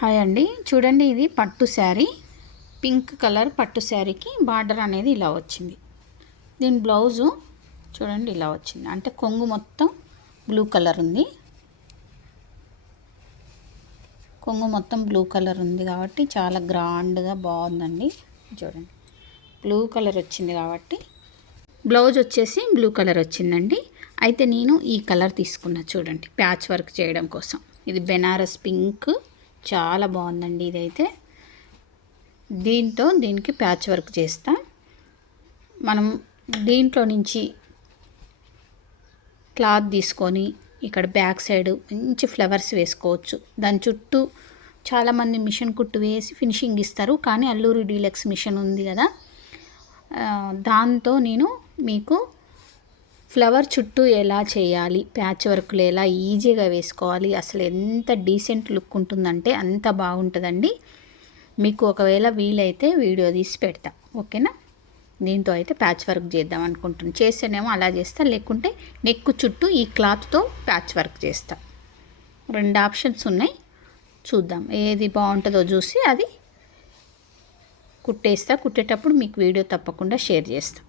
Hi అండి. చూడండి ఇది పట్టు శారీ. పింక్ కలర్ పట్టు శారీకి బార్డర్ అనేది ఇలా వచ్చింది. దీని బ్లౌజు చూడండి ఇలా వచ్చింది. అంటే కొంగు మొత్తం బ్లూ కలర్ ఉంది. కొంగు మొత్తం బ్లూ కలర్ ఉంది కాబట్టి చాలా గ్రాండ్గా బాగుందండి. చూడండి. బ్లూ కలర్ వచ్చింది కాబట్టి బ్లౌజ్ వచ్చేసి బ్లూ కలర్ వచ్చిందండి. అయితే నేను ఈ కలర్ తీసుకున్నా చూడండి. ప్యాచ్ వర్క్ చేయడం కోసం. ఇది బెనారస్ పింక్. చాలా బాగుందండి ఇదైతే. దీంతో దీనికి ప్యాచ్ వర్క్ చేస్తా. మనం దీంట్లో నుంచి క్లాత్ తీసుకొని ఇక్కడ బ్యాక్ సైడ్ మంచి ఫ్లవర్స్ వేసుకోవచ్చు. దాని చుట్టూ చాలామంది మిషన్ కుట్టు వేసి ఫినిషింగ్ ఇస్తారు. కానీ అల్లూరి డీలక్స్ మిషన్ ఉంది కదా. దాంతో నేను మీకు ఫ్లవర్ చుట్టూ ఎలా చేయాలి? ప్యాచ్ వర్క్లు ఎలా ఈజీగా వేసుకోవాలి? అసలు ఎంత డీసెంట్ లుక్ ఉంటుందంటే అంత బాగుంటుందండి. మీకు ఒకవేళ వీలైతే వీడియో తీసి పెడతా. ఓకేనా? దీంతో అయితే ప్యాచ్ వర్క్ చేద్దాం అనుకుంటున్నాను చేస్తేనేమో అలా చేస్తా. లేకుంటే నెక్ చుట్టూ ఈ క్లాత్తో ప్యాచ్ వర్క్ చేస్తా. రెండు ఆప్షన్స్ ఉన్నాయి. చూద్దాం. ఏది బాగుంటుందో చూసి అది కుట్టేస్తా. కుట్టేటప్పుడు మీకు వీడియో తప్పకుండా షేర్ చేస్తా.